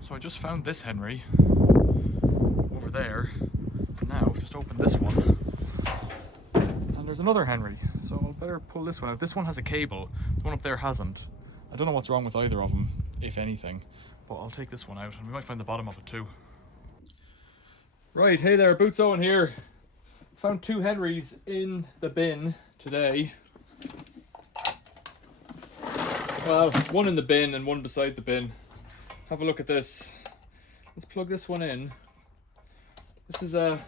So I just found this Henry over there, and now I've just opened this one, and there's another Henry, so I'll better pull this one out. This one has a cable, the one up there hasn't. I don't know what's wrong with either of them, if anything, but I'll take this one out, and we might find the bottom of it too. Right, hey there, Boots Owen here. Found two Henrys in the bin today. Well, one in the bin and one beside the bin. Have a look at this. Let's plug this one in. This is a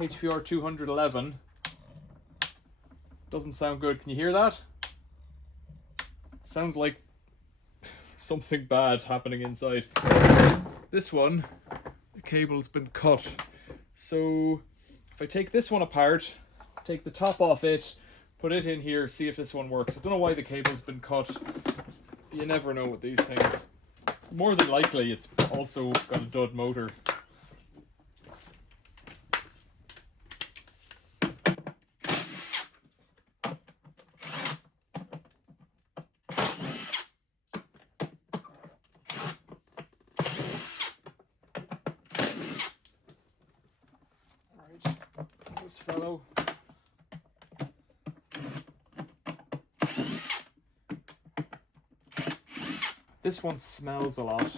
HVR 211. Doesn't sound good. Can you hear that? Sounds like something bad happening inside. This one, the cable's been cut. So if I take this one apart, take the top off it, put it in here, see if this one works. I don't know why the cable's been cut. You never know with these things. More than likely, it's also got a dud motor. Alright, this fellow. This one smells a lot.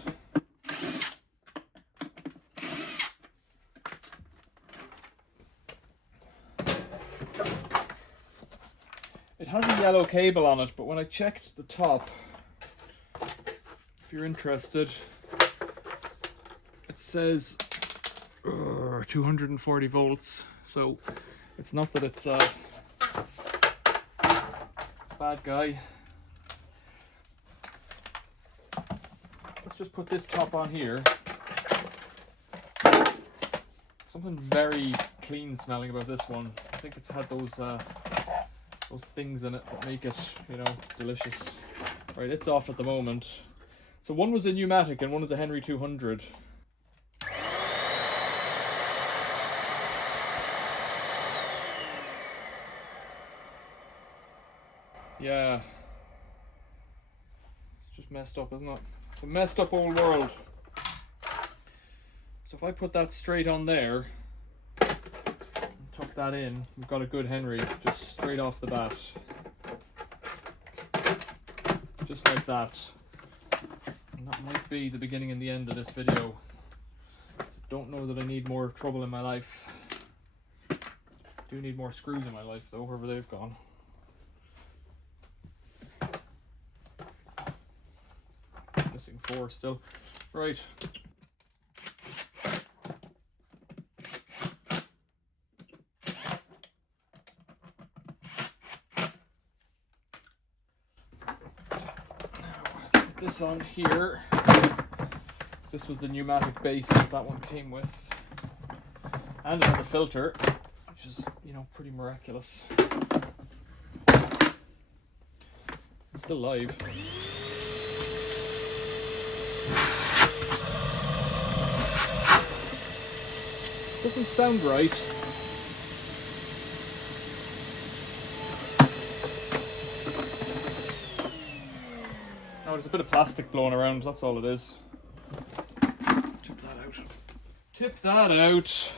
It has a yellow cable on it, but when I checked the top, if you're interested, it says 240 volts. So it's not that it's a bad guy. Let's just put this top on here. Something very clean smelling about this one. I think it's had those things in it that make it, you know, delicious. Right, it's off at the moment. So one was a Numatic and one is a Henry 200. Yeah. It's just messed up, isn't it? It's a messed up old world. So if I put that straight on there and tuck that in, we've got a good Henry just straight off the bat. Just like that. And that might be the beginning and the end of this video. Don't know that I need more trouble in my life. Do need more screws in my life though, wherever they've gone. Missing 4 still. Right. Let's put this on here. This was the Numatic base that one came with. And it has a filter, which is, you know, pretty miraculous. It's still live. Doesn't sound right. No, there's a bit of plastic blowing around, that's all it is. Tip that out. Tip that out.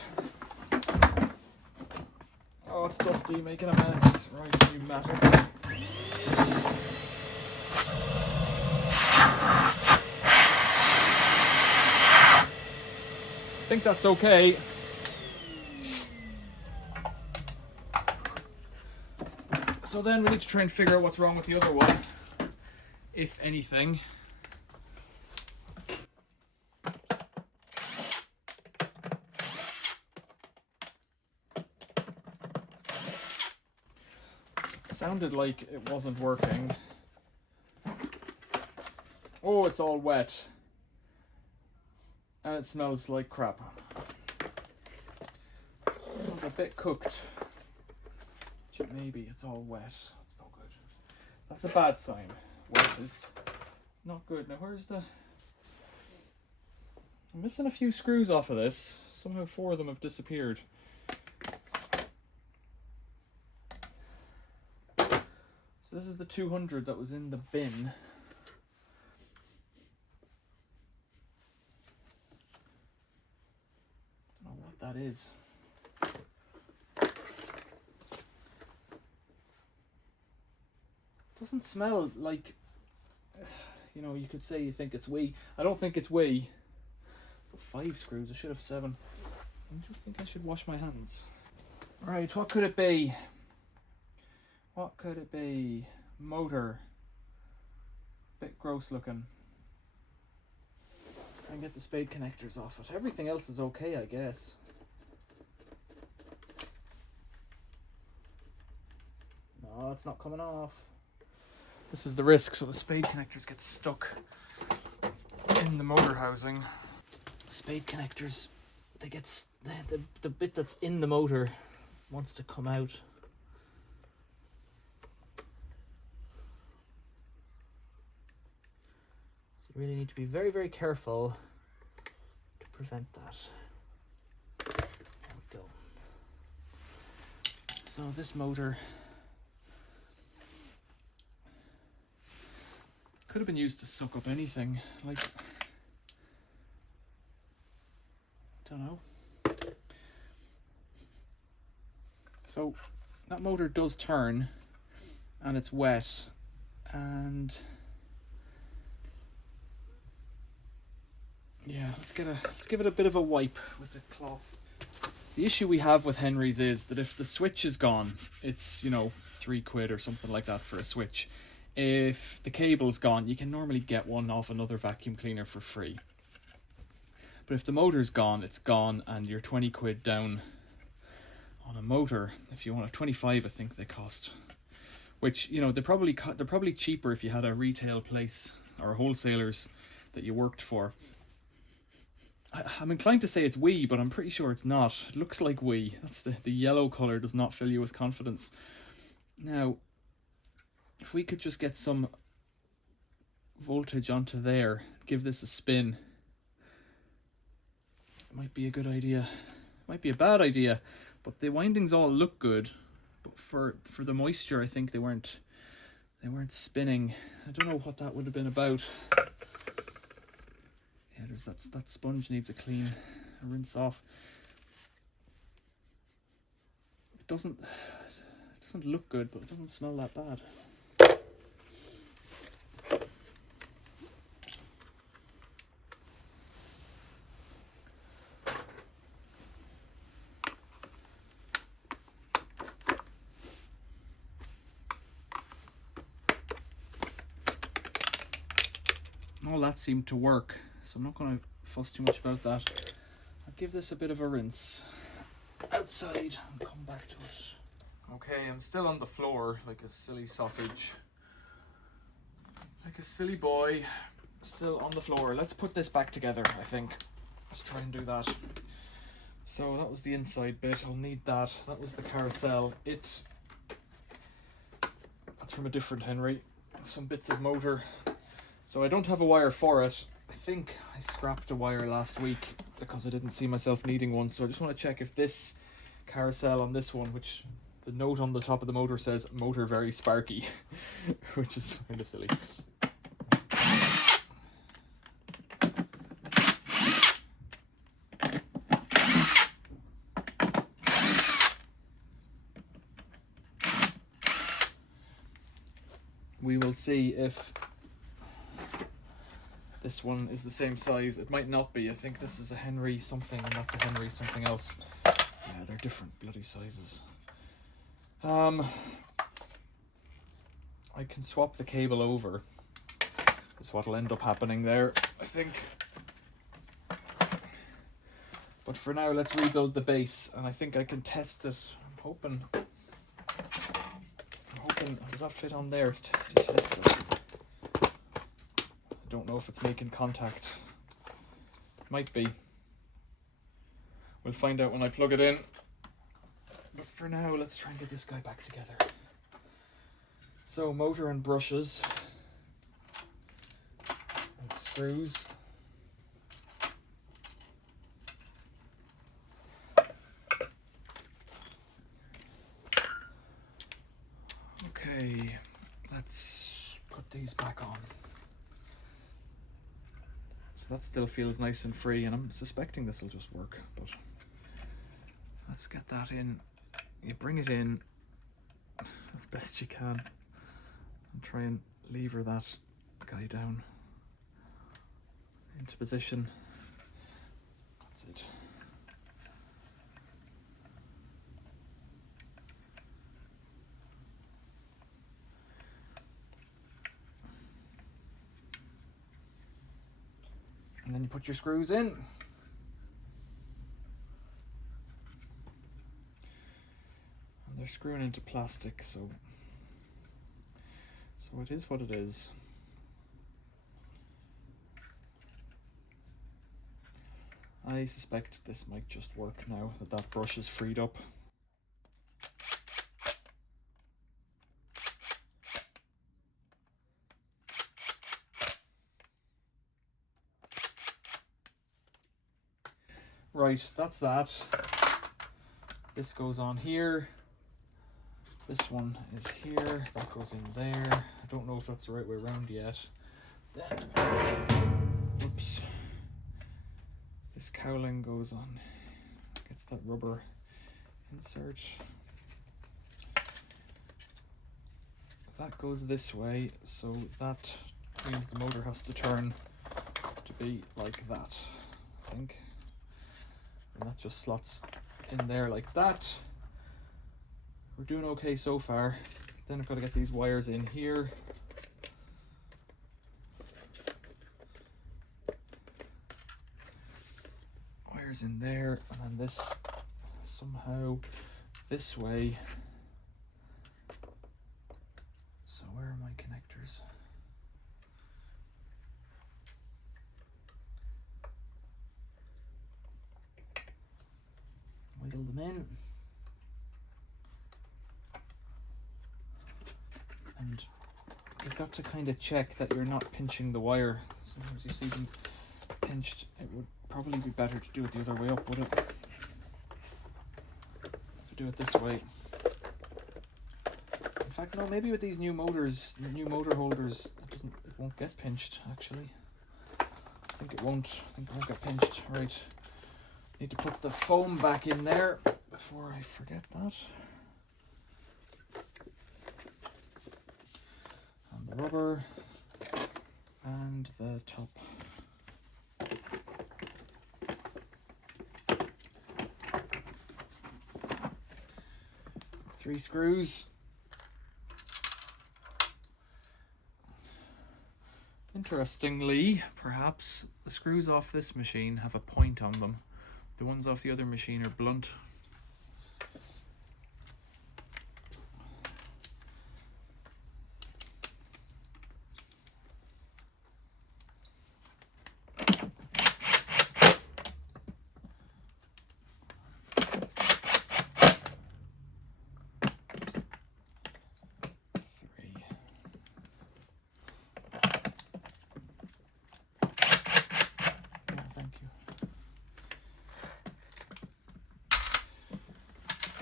Oh, it's dusty, making a mess. Right, Numatic. I think that's okay. So then we need to try and figure out what's wrong with the other one, if anything. It sounded like it wasn't working. Oh, it's all wet. And it smells like crap. It smells a bit cooked. Maybe it's all wet. That's no good. That's a bad sign. Wet is not good. Now where's the... I'm missing a few screws off of this. Somehow 4 of them have disappeared. So this is the 200 that was in the bin. that is. Doesn't smell like, you know, you could say you think it's wee. I don't think it's wee. 5 screws, I should have 7. I just think I should wash my hands. Right, what could it be? What could it be? Motor. Bit gross looking. Try and get the spade connectors off it. Everything else is okay, I guess. No, it's not coming off. This is the risk, so the spade connectors get stuck in the motor housing. Spade connectors, they get the bit that's in the motor wants to come out. So you really need to be very, very careful to prevent that. There we go. So this motor could have been used to suck up anything, like, I don't know. So that motor does turn, and it's wet, and yeah, let's give it a bit of a wipe with a cloth. The issue we have with Henry's is that if the switch is gone, it's, you know, £3 or something like that for a switch. If the cable's gone, you can normally get one off another vacuum cleaner for free. But if the motor's gone, it's gone, and you're £20 down on a motor. If you want a 25, I think they cost. Which, you know, they're probably cheaper if you had a retail place or wholesalers that you worked for. I'm inclined to say it's wee, but I'm pretty sure it's not. It looks like wee. That's the yellow colour does not fill you with confidence. Now, if we could just get some voltage onto there, give this a spin, it might be a good idea. It might be a bad idea, but the windings all look good. But for the moisture, I think they weren't spinning. I don't know what that would have been about. Yeah, there's that sponge needs a rinse off. It doesn't look good, but it doesn't smell that bad. All that seemed to work, so I'm not going to fuss too much about that. I'll give this a bit of a rinse outside and come back to it. Okay, I'm still on the floor like a silly sausage. Like a silly boy, still on the floor. Let's put this back together, I think. Let's try and do that. So that was the inside bit, I'll need that. That was the carousel. That's from a different Henry. Some bits of motor. So I don't have a wire for it. I think I scrapped a wire last week because I didn't see myself needing one. So I just want to check if this carousel on this one, which the note on the top of the motor says motor very sparky, which is kind of silly. We will see if this one is the same size. It might not be. I think this is a Henry something and that's a Henry something else. Yeah, they're different bloody sizes. I can swap the cable over. Is what'll end up happening there, I think. But for now, let's rebuild the base, and I think I can test it. I'm hoping. Does that fit on there to test it? I don't know if it's making contact. Might be. We'll find out when I plug it in. But for now, let's try and get this guy back together. So, motor and brushes. And screws. Okay, let's put these back on. So that still feels nice and free, and I'm suspecting this will just work, but let's get that in. You bring it in as best you can and try and lever that guy down into position. That's it. And then you put your screws in. And they're screwing into plastic, so it is what it is. I suspect this might just work now that that brush is freed up. Right, that's that. This goes on here. This one is here. That goes in there. I don't know if that's the right way around yet. Then, oops. This cowling goes on. Gets that rubber insert. That goes this way, so that means the motor has to turn to be like that, I think. And that just slots in there like that. We're doing okay so far. Then I've got to get these wires in here. Wires in there, and then this somehow this way. So where are my connectors? Wiggle them in. And you've got to kind of check that you're not pinching the wire. Sometimes you see them pinched. It would probably be better to do it the other way up, would it? If you do it this way. In fact, no, maybe with these new motors, the new motor holders, it won't get pinched actually. I think it won't get pinched. Right. Need to put the foam back in there before I forget that. And the rubber and the top. 3 screws. Interestingly, perhaps, the screws off this machine have a point on them. The ones off the other machine are blunt.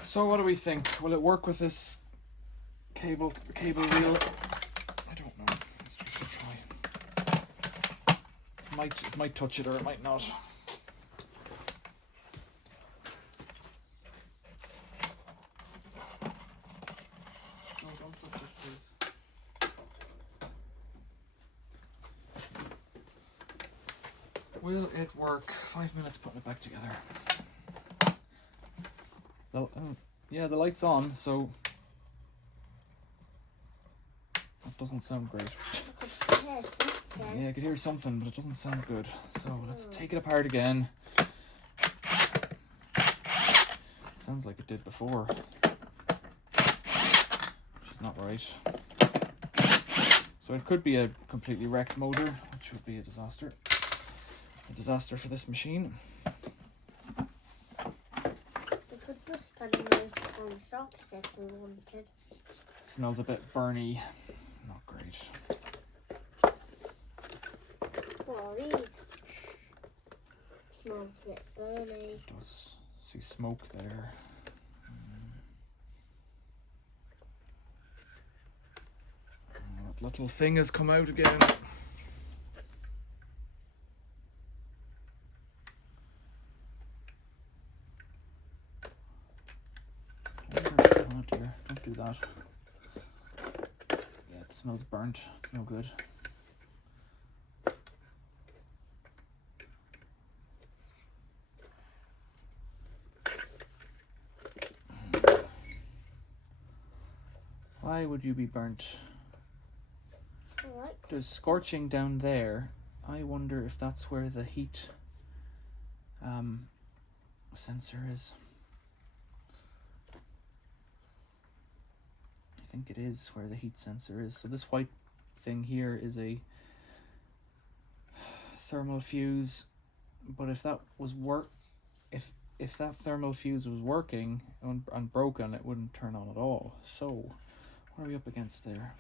So what do we think? Will it work with this cable wheel? I don't know. Let's just try. It might touch it or it might not. No, don't touch it, please. Will it work? 5 minutes putting it back together. Yeah, the light's on, so that doesn't sound great. Yeah, I could hear something, but it doesn't sound good. So let's take it apart again. It sounds like it did before, which is not right. So it could be a completely wrecked motor, which would be a disaster. A disaster for this machine. It smells a bit burny, not great. What are these? Smells a bit burny. It does. See smoke there. That little thing has come out again. do that. Yeah, it smells burnt. It's no good. Why would you be burnt? Alright. There's scorching down there. I wonder if that's where the heat sensor is. I think it is where the heat sensor is. So this white thing here is a thermal fuse, but if that was if that thermal fuse was working and broken, it wouldn't turn on at all. So what are we up against there?